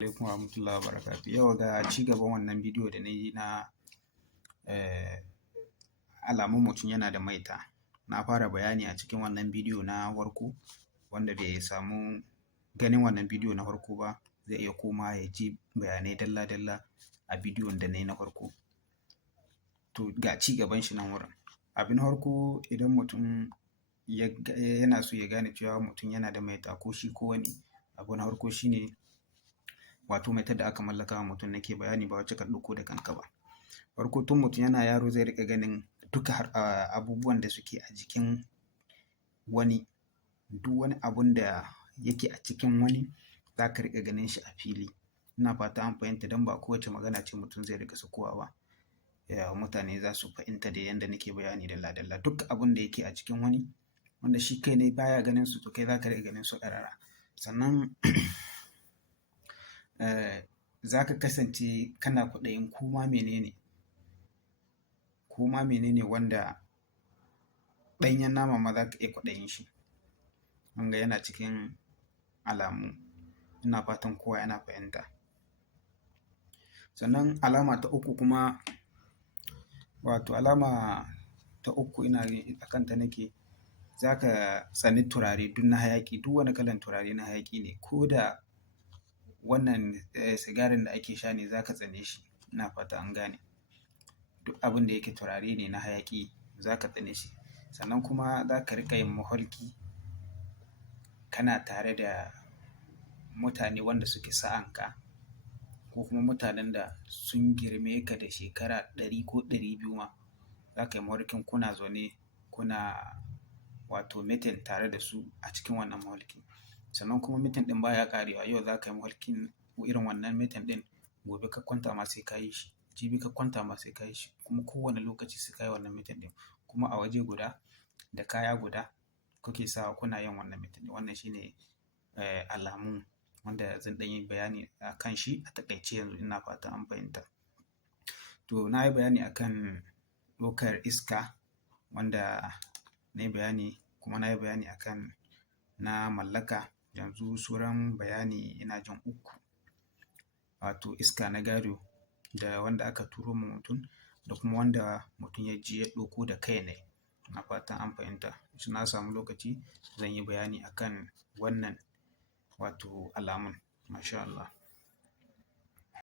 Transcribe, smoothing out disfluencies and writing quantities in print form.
Alaikum warahmatullahi wabarakatuh. Yau ga ci gaban wannan bidiyo da na yi na alamun mutum yana da maita. Na fara bayani a cikin wannan bidiyo na farko, wanda bai samu ganin wannan bidiyo na farko ba zai iya komawa ya ji bayanai dalla-dalla a bidiyon da na yi na farko. To ga ci gaban shi nan wurin. Abu na farko, idan mutum yana so ya gane cewa mutum yana da maita ko shi ko wani, abu na farko shine wato maitar da aka mallaka wa mutum nake bayani, ba wacce ka ɗauko da kanka ba. Farko tun mutum yana yaro zai riƙa ganin duka abubuwan da suke a jikin wani. Duk wani abun da yake a cikin wani za ka riƙa ganin shi a fili. Ina fata an fahimta, don ba kowace magana ce mutum zai riƙa sakowa ba. Mutane za su fahimta da yanda nake bayani dalla-dalla. Duk abun da yake a cikin wani, wanda shi kai ne baya ganin su, to kai za ka riƙa ganin su ƙarara. Sannan za ka kasance kana kwaɗayin koma menene wanda ɗanyen nama ma za ka iya kwaɗayin shi. Wanga yana cikin alamu. Ina fatan kowa yana fahimta. Sannan alama ta uku kuma, wato alama ta uku ina a kanta nake, za ka tsani turare duk na hayaƙi. Duk wani kalan turare na hayaƙi ne, ko da wannan sigarin da ake sha ne za ka tsane shi. Ina fata an gane. Duk abin da yake turare ne na hayaƙi za ka tsane shi. Sannan kuma za ka riƙa yin mafarki kana tare da mutane wanda suke sa'anka, ko kuma mutanen da sun girme ka da shekara 100 ko 200 ma. Za ka yi mafarkin kuna zaune kuna wato meeting tare da su a cikin wannan mafarki. Sannan kuma meeting ɗin baya ƙarewa. Yau za ka yi mafarkin irin wannan meeting ɗin, gobe ka kwanta ma sai ka yi shi, jibi ka kwanta ma sai ka yi shi, kuma kowane lokaci sai ka yi wannan meeting ɗin. Kuma a waje guda da kaya guda kuke sawa kuna yin wannan meeting ɗin. Wannan shine alamun wanda zan ɗan yi bayani a kan shi a taƙaice yanzu. Ina fata an fahimta. To na yi bayani a kan ɗaukar iska, wanda na yi bayani, kuma na yi bayani a kan na mallaka. Yanzu sauran bayani ina jin uku, wato iska na gado, da wanda aka turo ma mutum, da kuma wanda mutum ya je ya ɗauko da kai ne. Ina fatan an fahimta. In na samu lokaci zan yi bayani a kan wannan wato alamun. Masha Allah.